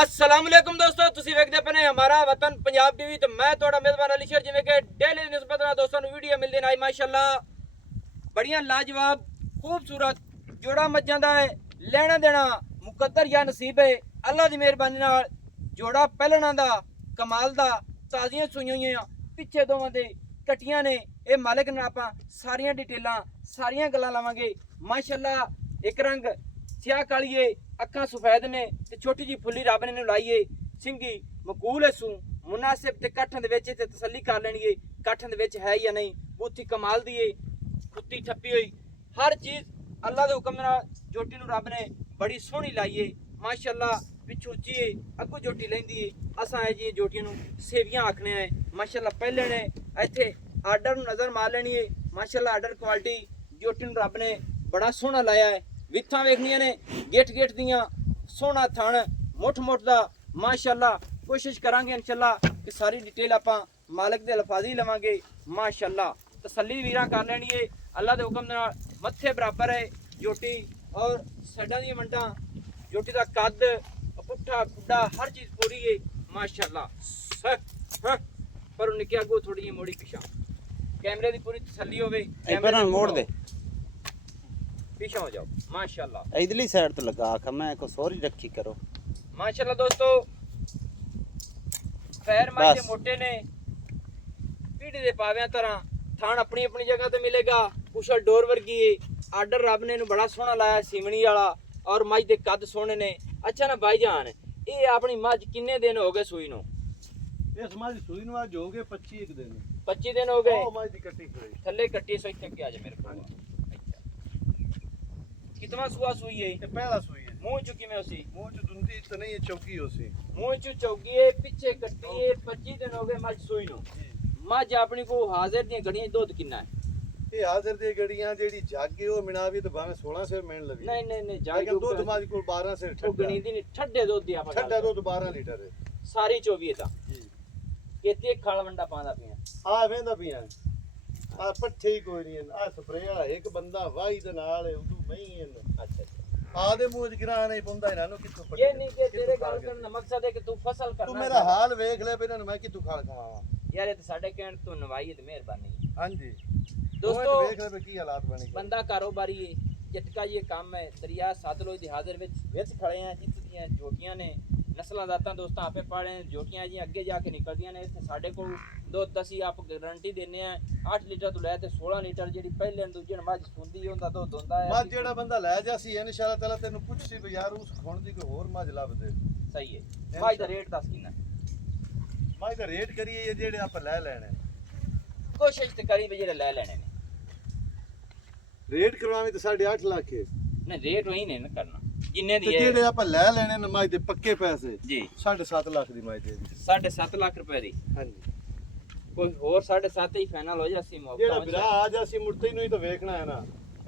अस्सलाम वालेकुम दोस्तों, ਤੁਸੀਂ ਵੇਖਦੇ ਪਏ ਹਮਾਰਾ ਵਤਨ ਪੰਜਾਬ ਟੀਵੀ ਤੇ ਮੈਂ ਤੁਹਾਡਾ ਮੇਜ਼ਬਾਨ ਅਲੀ ਸ਼ੇਰ। ਜਿਵੇਂ ਕਿ ਡੇਲੀ ਦੀ ਨਿਸਬਤ ਨਾਲ ਦੋਸਤਾਂ ਨੂੰ ਵੀਡੀਓ ਮਿਲਦੀ ਨੇ ਮਾਸ਼ਾਅੱਲਾ ਬੜੀਆਂ ਲਾਜਵਾਬ ਖੂਬਸੂਰਤ ਜੋੜਾ ਮੱਝਾਂ ਦਾ ਹੈ। ਲੈਣਾ ਦੇਣਾ ਮੁਕੱਦਰ ਜਾਂ ਨਸੀਬ ਹੈ ਅੱਲਾ ਦੀ ਮਿਹਰਬਾਨੀ ਨਾਲ। ਜੋੜਾ ਪਹਿਲਣਾ ਦਾ ਕਮਾਲ ਦਾ ਤਾਜ਼ੀਆਂ ਸੂਈਆਂ ਹੋਈਆਂ ਪਿੱਛੇ ਦੋਵਾਂ ਦੇ ਕਟੀਆਂ ਨੇ। ਇਹ ਮਾਲਕ ਨਾਲ ਆਪਾਂ ਸਾਰੀਆਂ ਡਿਟੇਲਾਂ ਸਾਰੀਆਂ ਗੱਲਾਂ ਲਾਵਾਂਗੇ ਮਾਸ਼ਾਅੱਲਾ। ਇੱਕ ਰੰਗ ਸਿਆਹ ਕਾਲੀਏ, ਅੱਖਾਂ ਸਫੈਦ ਨੇ ਤੇ ਛੋਟੀ ਜੀ ਫੁੱਲੀ ਰੱਬ ਨੇ ਨੂੰ ਲਾਈਏ। ਸਿੰਗੀ ਮਕੂਲ ਹੈ ਸੂ ਮੁਨਾਸਿਬ ਤੇ ਕਾਠਾਂ ਦੇ ਵਿੱਚ ਤੇ ਤਸੱਲੀ ਕਰ ਲੈਣੀਏ ਕਾਠਾਂ ਦੇ ਵਿੱਚ ਹੈ ਜਾਂ ਨਹੀਂ। ਬੂਥੀ ਕਮਾਲ ਦੀ ਏ, ਕੁੱਤੀ ਠੱਪੀ ਹੋਈ, ਹਰ ਚੀਜ਼ ਅੱਲਾ ਦੇ ਹੁਕਮ ਨਾਲ ਜੋਟੀ ਨੂੰ ਰੱਬ ਨੇ ਬੜੀ ਸੋਹਣੀ ਲਾਈਏ ਮਾਸ਼ਾਅੱਲਾ। ਪਿੱਛੋਂ ਉੱਚੀ ਏ, ਅੱਗੋਂ ਜੋਟੀ ਲੈਂਦੀ ਏ। ਅਸਾਂ ਇਹ ਜੀ ਜੋਟੀਆਂ ਨੂੰ ਸੇਵੀਆਂ ਆਖਣੇ ਆ ਮਾਸ਼ਾਅੱਲਾ। ਪਹਿਲੇ ਨੇ ਇੱਥੇ ਆਰਡਰ ਨੂੰ ਨਜ਼ਰ ਮਾਰ ਲੈਣੀ ਏ ਮਾਸ਼ਾਅੱਲਾ। ਆਰਡਰ ਕੁਆਲਿਟੀ ਜੋਟੀ ਨੂੰ ਰੱਬ ਨੇ ਬੜਾ ਸੋਹਣਾ ਲਾਇਆ ਹੈ। ਵਿਥਾਂ ਵੇਖਣੀਆਂ ਨੇ ਗੇਟ ਗੇਟ ਦੀਆਂ, ਸੋਹਣਾ ਥਣ ਮੁੱਠ ਮੁੱਠ ਦਾ ਮਾਸ਼ਾਅੱਲਾ। ਕੋਸ਼ਿਸ਼ ਕਰਾਂਗੇ ਇਨਸ਼ਾਅੱਲਾ ਕਿ ਸਾਰੀ ਡਿਟੇਲ ਆਪਾਂ ਮਾਲਕ ਦੇ ਅਲਫਾਜ਼ੀ ਲਵਾਂਗੇ ਮਾਸ਼ਾਅੱਲਾ। ਤਸੱਲੀ ਵੀਰਾਂ ਕਰ ਲੈਣੀ ਏ ਅੱਲਾ ਦੇ ਹੁਕਮ ਦੇ ਨਾਲ। ਮੱਥੇ ਬਰਾਬਰ ਹੈ ਜੋਟੀ ਔਰ ਸਾਡਾਂ ਦੀਆਂ ਮੰਡਾਂ। ਜੋਟੀ ਦਾ ਕੱਦ ਪੁੱਠਾ ਖੁੱਡਾ ਹਰ ਚੀਜ਼ ਪੂਰੀ ਏ ਮਾਸ਼ਾਅੱਲਾ। ਪਰ ਨਿੱਕਿਆ ਅੱਗੋਂ ਥੋੜੀ ਜਿਹੀ ਮੋੜੀ ਪਿਛਾ कैमरे की पूरी तसल्ली होवे। कैमरा मोड़ दे पीछे हो जाओ माशाल्लाह। इधरली साइड तो लगा आखा मैं को सोरी रखी करो माशाल्लाह। दोस्तों पैर माजे मोटे ने पीढ़ी दे पावियां तरह थान अपनी अपनी जगह ते मिलेगा। कुशल डोर वर्गी है। आर्डर रब ने बड़ा सोहना लाया सीमनी वाला और मझ दे कद सोहने ने। अच्छा ना भाईजान ये अपनी मझ किन्ने दिन हो गए सूई नु? इस मझ सूई नु आज हो गए 25 दिन। 25 दिन हो गए। ओ मझ दी कट्टी खड़ी थल्ले कट्टी सो इत्थे के आ जा मेरे को। कितना सुआ सूई है? ये पहला सूई है। मुंह चुकी में उसी मुंह च दुंदी तो नहीं है चौकी होसी। मुंह चु चौकी है पीछे कट्टी है। 25 दिन हो गए मझ सूई नु। मझ अपनी को हाजिर दी घड़ियां दूध कितना है? ये हाजिर दी गड़ियां जेडी जागे ओ मिनावी तो भावे 16 से मेन लवी। नहीं नहीं नहीं जागे लेकिन दूध मझ को 12 से वो गणी दी नहीं ठड्डे दूध दी आपा ठंडा दूध 12 लीटर है सारी 24 ता जी। केते खाल वंडा पांदा पिया आ वेंदा पिया आ पट्ठे ही कोई नहीं आ स्प्रे वाला एक बंदा वाही दे नाल है उदू नहीं है। अच्छा अच्छा आ दे मुंह च गिरा नहीं पुंदा इना नु किथों पट्टी ये नहीं के तेरे गल करन दा मकसद है कि तू फसल करना। तू मेरा हाल देख ले बिना मैं किथों खाल खवावा यार ये तो साडे कहण तू नवाई ते मेहरबानी। हां जी दोस्तों देख ले की हालात बने बंदा कारोबारी है जटका ये काम है। दरिया सतलुज दी हाजिर विच खड़े हैं जितनी जोटियां ने नस्लां दातां दोस्तां आपे पाड़े जोटियां जी अगे जाके निकलदियां ने। इत्थे साडे कोल दुध ਅਸੀਂ ਆਪ ਗਾਰੰਟੀ ਦਿੰਨੇ ਆ 8 ਲੀਟਰ ਤੋਂ ਲੈ ਤੇ 16 ਲੀਟਰ ਜਿਹੜੀ ਪਹਿਲੇ ਨੂੰ ਦੂਜੇ ਨੂੰ ਮੱਝ ਸੁੰਦੀ ਹੁੰਦਾ ਦੁੱਧ ਹੁੰਦਾ ਹੈ। ਮੱਝ ਜਿਹੜਾ ਬੰਦਾ ਲੈ ਜਾਸੀ ਇਨਸ਼ਾਅੱਲਾ ਤਾਲਾ ਤੈਨੂੰ ਪੁੱਛ ਸੀ ਵੀ ਯਾਰ ਉਸ ਖੁਣ ਦੀ ਕੋਈ ਹੋਰ ਮੱਝ ਲੱਭ ਦੇ। ਸਹੀ ਹੈ। ਮੱਝ ਦਾ ਰੇਟ ਦੱਸ ਕਿੰਨਾ? ਮੱਝ ਦਾ ਰੇਟ ਕਰੀਏ ਇਹ ਜਿਹੜੇ ਆਪਾਂ ਲੈ ਲੈਣੇ ਕੋਸ਼ਿਸ਼ ਤੇ ਕਰੀ ਵੀ ਜਿਹੜੇ ਲੈ ਲੈਣੇ ਨੇ। ਰੇਟ ਕਰਵਾਵੇਂ ਤਾਂ 8.5 ਲੱਖ ਹੈ। ਨਹੀਂ ਰੇਟ ਵਹੀ ਨੇ ਨਾ ਕਰਨਾ ਜਿੰਨੇ ਤੇ ਦੀ ਹੈ ਜਿਹੜੇ ਆਪਾਂ ਲੈ ਲੈਣੇ ਨੇ ਮੱਝ ਦੇ ਪੱਕੇ ਪੈਸੇ ਜੀ 7.5 ਲੱਖ ਦੀ ਮੱਝ ਦੇ 7.5 ਲੱਖ ਰੁਪਏ ਦੀ। ਹਾਂਜੀ ਕੋਈ ਹੋਰ 7.5 ਹੀ ਫਾਈਨਲ ਹੋ ਜਾਸੀ ਮੌਕਾ ਜਿਹੜਾ ਵੀਰਾ ਆ ਜਾਸੀ ਮੁੜਤੇ ਨੂੰ ਹੀ ਤਾਂ ਵੇਖਣਾ ਹੈ ਨਾ।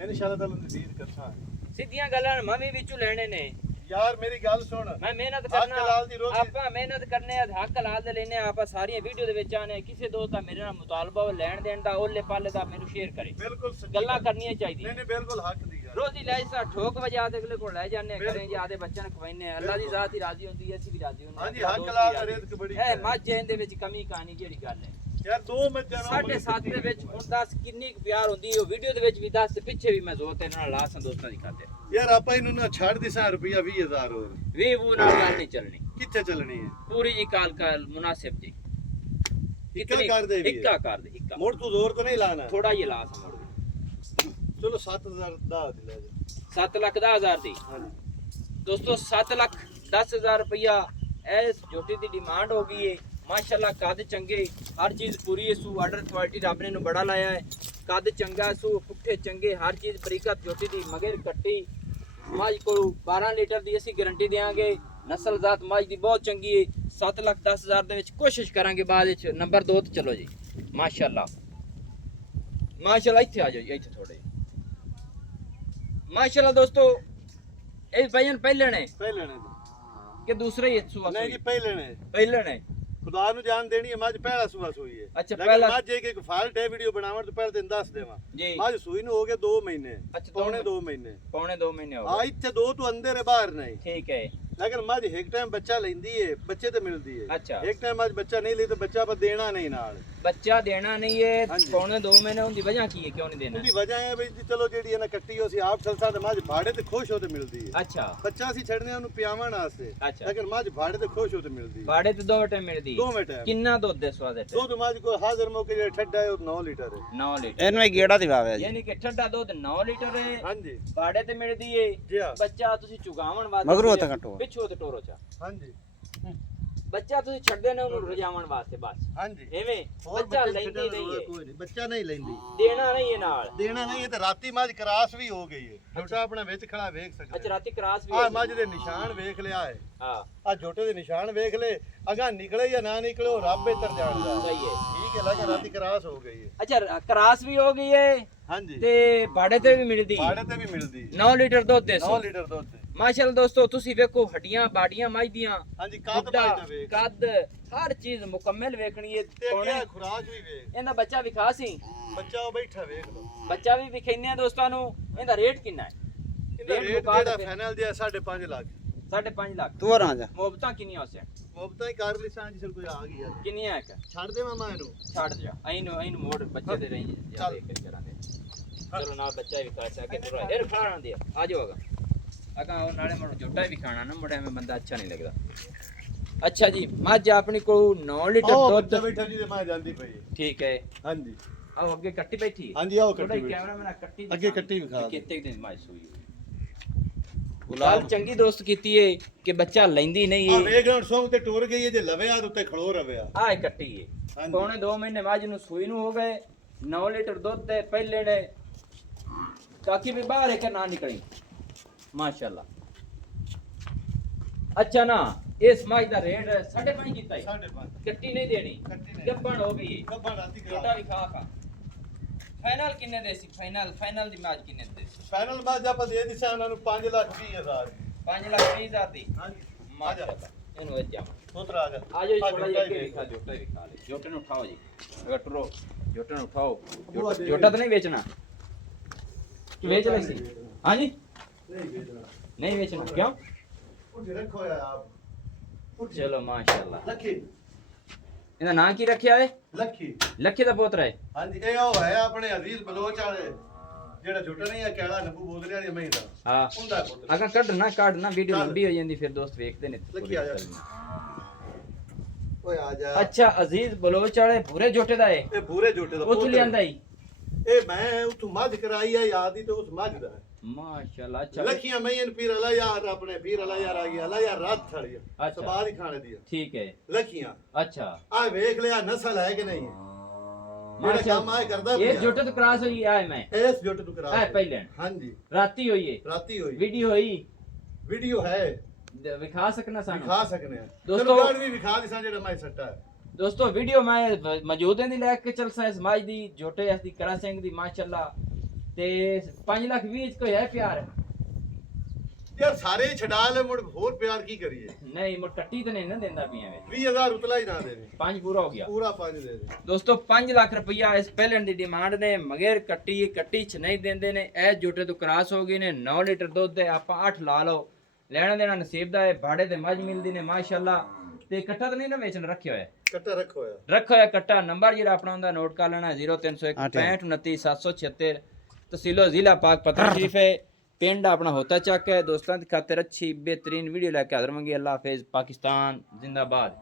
ਇਨਸ਼ਾਅੱਲਾ ਤਾਲਾ ਦੀ ਦੀਦ ਕਰਸਾਂ ਸਿੱਧੀਆਂ ਗੱਲਾਂ ਮੈਂ ਵੀ ਵਿੱਚੋਂ ਲੈਣੇ ਨੇ। ਯਾਰ ਮੇਰੀ ਗੱਲ ਸੁਣ ਮੈਂ ਮਿਹਨਤ ਹੱਕ ਕਰਨਾ ਹਲਾਲ ਦੀ ਰੋਟੀ ਆਪਾਂ ਮਿਹਨਤ ਕਰਨੇ ਆ ਹੱਕ ਹਲਾਲ ਦੇ ਲੈਨੇ ਆ। ਆਪਾਂ ਸਾਰੀਆਂ ਵੀਡੀਓ ਦੇ ਵਿੱਚ ਆਨੇ ਕਿਸੇ ਦੋਸਤ ਦਾ ਮੇਰੇ ਨਾਲ ਮੁਤਾਲਬਾ ਹੋ ਲੈਣ ਦੇਣ ਦਾ ਓਲੇ ਪਾਲੇ ਦਾ ਮੈਨੂੰ ਸ਼ੇਅਰ ਕਰੇ। ਬਿਲਕੁਲ ਸੱਚੀ ਗੱਲਾਂ ਗੱਲ। ਕਰਨੀਆਂ ਚਾਹੀਦੀਆਂ। ਨਹੀਂ ਨਹੀਂ ਬਿਲਕੁਲ ਹੱਕ ਦੀ ਗੱਲ। ਰੋਜ਼ੀ ਲੈ ਜਿਸ ਠੋਕ ਵਜਾ ਦੇ ਅਗਲੇ ਕੋਲ ਲੈ ਜਾਂਦੇ ਕਰੇ ਜੀ ਆਦੇ ਬੱਚਿਆਂ ਨੂੰ ਖਵਾਈਨੇ ਅੱਲਾ ਦੀ ਜ਼ਾਤ ਹੀ ਰਾਜ਼ੀ ਹੁੰਦੀ ਹੈ ਅਸੀਂ ਵੀ ਰਾਜ਼ੀ ਹੁੰਦੇ ਹਾਂਜੀ ਹੱਕ ਹਲਾਲ ਦਾ ਰੇਟ ਬੜੀ ਹੈ। ਮੱਝ ਦੇ ਵਿੱਚ ਕਮੀ ਕਹਾਣੀ ਜਿਹੜੀ ਗੱਲ ਹੈ ਯਾਰ ਦੋ ਮੱਝਾਂ ਨਾਲ 7.5 ਦੇ ਵਿੱਚ ਹੁਣ ਦੱਸ ਕਿੰਨੀ ਕੁ ਪਿਆਰ ਹੁੰਦੀ ਹੈ। ਉਹ ਵੀਡੀਓ ਦੇ ਵਿੱਚ ਵੀ ਦੱਸ ਤੇ ਪਿੱਛੇ ਵੀ ਮੈਂ ਜ਼ੋਰ ਤੇ ਨਾਲ ਲਾਸਾਂ ਦੋਸਤਾਂ ਦੀ ਖਾਤੇ ਯਾਰ ਆਪਾਂ ਇਹਨੂੰ ਨਾ ਛੱਡ ਦੇ 100 ਰੁਪਿਆ 20000 ਹੋਰ ਵੀ ਉਹ ਨਾਲ ਗੱਲ ਨਹੀਂ ਚੱਲਣੀ। ਕਿੱਥੇ ਚੱਲਣੀ ਹੈ ਪੂਰੀ ਜੀ ਕਾਲ ਮੁਨਾਸਿਬ ਜੀ ਇੱਕਾ ਕਰ ਦੇ ਵੀ ਇੱਕਾ ਕਰ ਦੇ ਇੱਕਾ ਮੋੜ ਤੂੰ ਜ਼ੋਰ ਤਾਂ ਨਹੀਂ ਲਾਣਾ ਥੋੜਾ ਜਿਹਾ ਲਾਸ ਮੋੜ ਚਲੋ 7000 ਦਾ ਦੇ ਲੈ ਜਾ 7,10,000 ਦੀ। ਹਾਂਜੀ ਦੋਸਤੋ 7,10,000 ਰੁਪਇਆ ਇਸ ਜੋਟੀ ਦੀ ਡਿਮਾਂਡ ਹੋ ਗਈ ਹੈ माशाल्लाह। कद चंगे हर चीज पूरी है सू आर्डर क्वालिटी रब ने बड़ा लाया है। कद चंगा सू पुट्ठे चंगे हर चीज बरीकत जोटी दी मगर कट्टी मझ को 12 लीटर दी असी गारंटी देंगे। नस्ल जात मझ दी बहुत चंगी है। 7,10,000 दे विच कोशिश करांगे बाद विच नंबर 2 ते चलो जी माशाल्लाह माशाल्लाह। इत्थे आ जाओ इत्थे थोड़े माशाल्लाह। दोस्तों ए भाईन पहले ने कि दूसरे ही सुबह नहीं जी पहले ने खुदा नु जान देनी है मज पहला सुबह सोई है। अच्छा लेकिन पहला मज एक फाल्ट है वीडियो बनावन तो पहले दिन दस देवा जी मज सोई नु हो गए 2 महीने अच्छा पौने 2 महीने पौने 2 महीने हो हां गए। इत्थे 2 तो अंदर है बाहर नहीं ठीक है लेकिन मज एक टाइम बच्चा लेंदी है बच्चे तो मिलदी है अच्छा। एक टाइम मज बच्चा नहीं ली तो बच्चा पर देना नहीं नाल ਬੱਚਾ ਦੇਣਾ ਨਹੀਂ ਹੈ ਹਾਂਜੀ। ਪੌਣੇ 2 ਮਹੀਨੇ ਹੁੰਦੀ ਵਜ੍ਹਾ ਕੀ ਹੈ ਕਿਉਂ ਨਹੀਂ ਦੇਣਾ ਉਹਦੀ ਵਜ੍ਹਾ ਹੈ ਵੀ ਜੀ ਚਲੋ ਜਿਹੜੀ ਇਹਨਾਂ ਕੱਟੀ ਅਸੀਂ ਆਪ ਚਲਸਾ ਤੇ ਮੱਝ ਭਾੜੇ ਤੇ ਖੁਸ਼ ਹੋ ਤੇ ਮਿਲਦੀ ਹੈ ਅੱਛਾ ਬੱਚਾ ਅਸੀਂ ਛੱਡਨੇ ਉਹਨੂੰ ਪਿਆਵਣ ਵਾਸਤੇ ਅੱਛਾ। ਲੇਕਿਨ ਮੱਝ ਭਾੜੇ ਤੇ ਖੁਸ਼ ਹੋ ਤੇ ਮਿਲਦੀ ਹੈ ਬਾੜੇ ਤੇ 2 ਟਾਈਮ ਮਿਲਦੀ ਦੋਵੇਂ ਟਾਈਮ ਕਿੰਨਾ ਦੁੱਧ ਦੇ ਸਵਾਦ ਹੈ ਦੁੱਧ ਮੱਝ ਕੋ ਹਾਜ਼ਰ ਮੌਕੇ ਜਿਹੜਾ ਠੱਡਾ ਹੈ ਉਹ 9 ਲੀਟਰ ਹੈ 9 ਲੀਟਰ ਇਹਨੂੰ ਇਹ ਗੇੜਾ ਦਿਵਾਵੇ ਜੀ ਯਾਨੀ ਕਿ ਠੰਡਾ ਦੁੱਧ 9 ਲੀਟਰ ਹੈ ਹਾਂਜੀ ਬਾੜੇ ਤੇ ਮਿਲਦੀ ਹੈ ਜੀ ਹਾਂ ਬੱਚਾ ਤੁਸੀਂ ਚੁਗਾਵਣ ਵਾਸਤੇ ਮਗਰੋਂ ਤਾਂ ਘਟੋ ਪਿੱਛੋਂ ਤੇ ਟੋਰੋ ਚਾ ਹਾਂਜੀ ਬੱਚਾ ਤੁਸੀਂ ਛੱਡਦੇ ਨੇ ਉਹਨੂੰ ਰਜਾਵਣ ਵਾਸਤੇ ਬਸ ਹਾਂਜੀ ਐਵੇਂ ਹੋਰ ਬੱਚਾ ਬੱਚੇ ਲੈਂਦੀ ਛੱਡਣ ਨਹੀਂ ਵਾਲਾ ਹੈ ਕੋਈ ਨਹੀਂ ਬੱਚਾ ਨਹੀਂ ਲੈਂਦੀ ਦੇਣਾ ਨਹੀਂ ਹੈ ਨਾਲ ਦੇਣਾ ਨਹੀਂ ਹੈ ਤੇ ਰਾਤੀ ਮੱਝ ਕਰਾਸ ਵੀ ਹੋ ਗਈ ਹੈ ਛੋਟਾ ਆਪਣਾ ਵਿੱਚ ਖੜਾ ਵੇਖ ਅੱਛਾ ਸਕਦਾ ਰਾਤੀ ਕਰਾਸ ਵੀ ਆ ਹੋ ਮੱਝ ਦੇ ਨਿਸ਼ਾਨ ਵੇਖ ਲਿਆ ਹੈ ਹਾਂ ਆ ਛੋਟੇ ਦੇ ਨਿਸ਼ਾਨ ਵੇਖ ਲੈ ਅਗਾ ਨਿਕਲੇ ਜਾਂ ਨਾ ਨਿਕਲੇ ਉਹ ਰੱਬ ਇੱਧਰ ਜਾਣਦਾ ਸਹੀ ਹੈ ਠੀਕ ਹੈ ਲਗਾ ਰਾਤੀ ਕਰਾਸ ਹੋ ਗਈ ਹੈ ਅੱਛਾ ਕਰਾਸ ਵੀ ਹੋ ਗਈ ਹੈ ਹਾਂਜੀ ਤੇ ਬਾੜੇ ਤੇ ਵੀ ਮਿਲਦੀ ਭਾੜੇ ਤੇ ਵੀ ਮਿਲਦੀ 9 ਲੀਟਰ ਦੁੱਧ ਦੇ 9 ਲੀਟਰ ਦੁੱਧ ਮਾਸ਼ਾਅੱਲਾ ਦੋਸਤੋ ਤੁਸੀਂ ਵੇਖੋ ਹੱਡੀਆਂ ਬਾਡੀਆਂ ਮੱਝ ਦੀਆਂ ਹਾਂਜੀ ਕੱਦ ਬੁੱਢਾ, ਭਾਈ ਦਾ ਵੇਖ ਕੱਦ ਹਰ ਚੀਜ਼ ਮੁਕੰਮਲ ਵੇਖਣੀ ਹੈ ਤੇ ਪੌਣੇ ਅੱਗੇ ਖੁਰਾਕ ਵੀ ਵੇਖ ਇਹਦਾ ਬੱਚਾ ਵਿਖਾ ਸੀ ਬੱਚਾ ਉਹ ਬੈਠਾ ਵੇਖ ਲਓ ਬੱਚਾ ਵੀ ਵਿਖਾਈਨੇ ਆ ਦੋਸਤਾਂ ਨੂੰ ਇਹਦਾ ਰੇਟ ਕਿੰਨਾ ਹੈ ਇਹਦਾ ਰੇਟ ਰੇਟ ਮੁਕਾ ਜਿਹੜਾ ਦੇ। ਫਾਈਨਲ ਜਿਹਾ 5.5 ਲੱਖ 5.5 ਲੱਖ ਤੂੰ ਰਾਂ ਜਾ ਮੁਹੱਬਤਾਂ ਕਿੰਨੀਆਂ ਉਸੇ ਮੁਫਤਾਂ ਹੀ ਕਰ ਲਿਸਾਂ ਜਿਸ ਕੋਈ ਆ ਗਈ ਯਾਰ ਕਿੰਨੀਆਂ ਇੱਕ ਛੱਡ ਦੇ ਮਾਮਾ ਇਹਨੂੰ ਛੱਡ ਜਾ ਇਹਨੂੰ ਮੋੜ ਬੱਚੇ ਦੇ ਰਹੀ ਚੱਲ। ਕਰਾਂਗੇ ਚਲੋ ਨਾਲ ਬੱਚਾ ਵੀ ਖਾ ਸਕੇ ਪੂਰਾ ਇਹ ਖਾਣਾ ਦੇ ਆ ਜਾਓ ਅਗਾ ਉਹ ਨਾਲੇ ਮੋੜ ਜੋਟਾ ਵੀ ਖਾਣਾ ਨਾ ਮੁੰਡਿਆਂ ਵਿੱਚ ਬੰਦਾ ਅੱਛਾ ਨਹੀਂ ਲੱਗਦਾ ਅੱਛਾ ਜੀ ਮੱਝ ਆਪਣੀ ਕੋਲ 9 ਲੀਟਰ ਉਹ ਦੁੱਧ ਬੱਚਾ ਬੈਠਾ ਜੀ ਤੇ ਮੈਂ ਜਾਂਦੀ ਪਈ ਹੈ। ਠੀਕ ਹੈ ਹਾਂਜੀ ਆਹ ਅੱਗੇ ਕੱਟੀ ਬੈਠੀ ਹੈ ਹਾਂਜੀ ਆਓ ਥੋੜਾ ਕੱਟੀ ਬੈਠੀ। ਕੈਮਰਾ ਮੈਨਾਂ ਕੱਟੀ ਅੱਗੇ ਕੱਟੀ ਵਿਖਾ ਦੇ। ਕਿਤੇ ਦਿਨ ਮੱਝ ਸੂਈ ਗੱਲ ਚੰਗੀ ਦੋਸਤ ਕੀਤੀ ਏ ਕਿ ਬੱਚਾ ਲੈਂਦੀ ਨਹੀਂ ਆ ਏ ਵੇਖ ਹੁਣ ਸੌਂਗ ਤੇ ਟੁਰ ਗਈ ਹੈ ਜੇ ਲਵਿਆ ਤੇ ਉੱਤੇ ਖੜੋ ਰਵਿਆ ਆਹ ਕੱਟੀ ਏ ਹਾਂਜੀ। ਪੌਣੇ 2 ਮਹੀਨੇ ਮੱਝ ਨੂੰ ਸੂਈ ਨੂੰ ਹੋ ਗਏ 9 ਲੀਟਰ ਦੁੱਧ ਤੇ ਪਹਿਲੇ ਨੇ ਕਾਕੀ ਵੀ ਬਾਹਰ ਹੈ ਕਿ ਨਾ ਨਿਕਲੀ ਮਾਸ਼ਾਅੱਲਾ ਅੱਛਾ ਨਾ ਇਸ ਮੱਝ ਦਾ ਰੇਟ 5.5 ਕੀਤਾ ਏ 5.5 ਕੱਟੀ ਨਹੀਂ ਦੇਣੀ ਕੱਟੀ ਨਹੀਂ। ਗੱਬਣ ਹੋ ਗਈ ਏ। ਕੱਬਾਂ ਰਾਤੀ ਛੋਟਾ ਕਰਾ ਵੀ ਖਾ ਖਾ ਫਾਈਨਲ ਕਿੰਨੇ ਦੇ ਸੀ ਫਾਈਨਲ ਦੀ ਮੈਚ ਕਿੰਨੇ ਦੇ ਸੀ ਫਾਈਨਲ ਬਾਅਦ ਆਪਾਂ ਦੇ ਦਿੱਤਾ ਉਹਨਾਂ ਨੂੰ 5,20,000 5,20,000 ਦੀ ਹਾਂਜੀ ਮਾਸ਼ਾਅੱਲਾ ਇਹਨੂੰ ਇਹ ਜਾਮ ਪੁੱਤਰ ਆ ਜਾ ਆ ਜਾਓ ਜੀ, ਆ ਥੋੜਾ ਜੋਟਾ ਜਿਹਾ ਹੀ ਅੱਗੇ ਵੇਖ। ਵਿਖਾ ਜੋਟਾ ਵੀ ਖਾ ਲੈ ਜੋਟੇ ਨੂੰ ਉਠਾਓ ਜੀ ਅਗਰ ਟਰੋ ਜੋਟੇ ਨੂੰ ਉਠਾਓ ਬੂਆ ਦੇ ਜੋਟਾ ਤਾਂ ਨਹੀਂ ਵੇਚਣਾ ਵੇਚ ਲੈ ਸੀ ਹਾਂਜੀ ਨਹੀਂ ਵੇਚਣਾ ਨਹੀਂ ਵੇਚਣਾ ਕਿਉਂ ਉਹ ਰੱਖੋ ਯਾਰ ਆਪ ਚਲੋ ਮਾਸ਼ਾਅੱਲਾ ਲੱਖੀ ਇਹਦਾ ਨਾਂ ਕੀ ਰੱਖਿਆ ਏ ਲੱਖੀ ਲੱਖੀ ਦਾ ਪੋਤਰਾ ਹੈ ਹਾਂਜੀ ਇਹ ਉਹ ਹੈ ਆਪਣੇ ਅਜ਼ੀਜ਼ ਬਲੋਚ ਵਾਲੇ ਜਿਹੜਾ ਛੋਟਾ ਨਹੀਂ ਆ ਕਿਹੜਾ ਨੱਬੂ ਬੋਦਲੇ ਵਾਲੀ ਮਹੀਂ ਦਾ ਹਾਂ ਉਹਦਾ ਪੁੱਤਰ ਅਗਰ ਕੱਢਣਾ ਵੀਡੀਓ ਚੱਲ। ਲੰਬੀ ਹੋ ਜਾਂਦੀ ਫਿਰ ਦੋਸਤ ਵੇਖਦੇ ਨੇ ਲੱਖੀ ਆ ਜਾ ਓਏ ਆ ਜਾ ਅੱਛਾ ਅਜ਼ੀਜ਼ ਬਲੋਚ ਵਾਲੇ ਪੂਰੇ ਜੋਟੇ ਦਾ ਏ ਇਹ ਪੂਰੇ ਝੋਟੇ ਦਾ ਉਹ ਤੂੰ ਪੁੱਤ ਲਿਆਂਦਾ ਹੈ। ਹੀ ਇਹ ਮੈਂ ਉਥੋਂ ਮੱਝ ਕਰਾਈ ਆ ਯਾਦ ਹੀ ਤੇ ਉਸ ਮੱਝ ਦਾ ਹੈ। ਮਾਸ਼ਾਅੱਲਾ ਅੱਛਾ ਲੱਖੀਆਂ ਮਈਆਂ ਨੂੰ ਪੀਰ ਅਲਾ ਯਾਰ ਆਪਣੇ ਪੀਰ ਅਲਾ ਯਾਰ ਆ ਗਿਆ ਅਲਾ ਯਾਰ ਰਾਤ ਥੜੀ ਅੱਛਾ। ਸਵਾਦ ਹੀ ਖਾਣੇ ਦੀ ਠੀਕ ਹੈ ਲੱਖੀਆਂ ਅੱਛਾ ਆ ਵੇਖ ਲਿਆ ਨਸਲ ਹੈ ਕਿ ਨਹੀਂ ਜਿਹੜਾ ਕੰਮ ਆ ਕਰਦਾ ਇਹ ਜੋਟੇ ਤੋਂ ਕਰਾਸ ਹੋਈ ਆਏ ਮੈਂ ਇਸ ਜੁੱਟ ਨੂੰ ਕਰਾ ਇਹ ਪਹਿਲੇ ਹਾਂਜੀ ਰਾਤੀ ਹੋਈ ਏ ਰਾਤੀ ਹੋਈ ਵੀਡੀਓ ਹੋਈ ਵੀਡੀਓ ਹੈ ਵਿਖਾ ਸਕਣਾ ਸਾਨੂੰ ਵਿਖਾ ਸਕਨੇ ਆ ਦੋਸਤੋ- ਦੋਸਤੋ ਗਾੜ ਵੀ ਵਿਖਾ ਦਿਸਾਂ ਜਿਹੜਾ ਮੈਂ ਸੱਟਾ ਹੈ ਦੋਸਤੋ ਵੀਡੀਓ ਮੈਂ ਮੌਜੂਦ ਦੀ ਲੈ ਕੇ ਚੱਲ ਸਾ ਇਸ ਮਾਜ ਦੀ ਜੋਟੇ ਇਸ ਦੀ ਕਰਾ ਸਿੰਘ ਦੀ ਮਾਸ਼ਾਅੱਲਾ ਤੇ 5 ਲੱਖ 20 ਚ ਕੋਈ ਹੈ ਪਿਆਰ ਯਾਰ ਸਾਰੇ ਹੀ ਛਡਾ ਲੈ ਮੁੜ ਹੋਰ ਪਿਆਰ ਕੀ ਕਰੀਏ ਨਹੀਂ ਮੋ ਟੱਟੀ ਤਾਂ ਨਹੀਂ ਨਾ ਦਿੰਦਾ ਪੀਆਂ ਵਿੱਚ 20000 ਉਤਲਾ ਹੀ ਨਾ ਦੇਵੇ 5 ਪੂਰਾ ਹੋ ਗਿਆ ਪੂਰਾ 5 ਦੇ ਦੇ ਦੋਸਤੋ 5 ਲੱਖ ਰੁਪਈਆ ਇਸ ਪਹਿਲਣ ਦੀ ਡਿਮਾਂਡ ਨੇ ਮਗਰ ਕੱਟੀ ਚ ਨਹੀਂ ਦਿੰਦੇ ਨੇ ਇਹ ਜੋਟੇ ਤੋਂ ਕਰਾਸ ਹੋ ਗਏ ਨੇ 9 ਲੀਟਰ ਦੁੱਧ ਦੇ ਆਪਾਂ 8 ਲਾ ਲਓ ਲੈਣਾ ਦੇਣਾ ਨਸੀਬ ਦਾ ਹੈ ਭਾੜੇ ਤੇ ਮੱਝ ਮਿਲਦੀ ਨੇ ਮਾਸ਼ਾਅੱਲਾ ਤੇ ਇਕੱਠਾ ਤਾਂ ਨਹੀਂ ਨਾ ਵੇਚਣ ਰੱਖਿਆ ਹੋਇਆ ਕੱਟਾ ਰੱਖੋ ਯਾਰ ਰੱਖੋ ਹੋਇਆ ਕੱਟਾ ਨੰਬਰ ਜਿਹੜਾ ਆਪਣਾ ਹੁੰਦਾ ਨੋਟ ਕਰ ਲੈਣਾ 0301 65 29 776 तहसीलो जिला पाक पता शरीफ है पिंड अपना होता चक है दोस्तों की खातिर अच्छी बेहतरीन वीडियो लेके हाजिर होंगे अल्लाह हाफिज पाकिस्तान जिंदाबाद।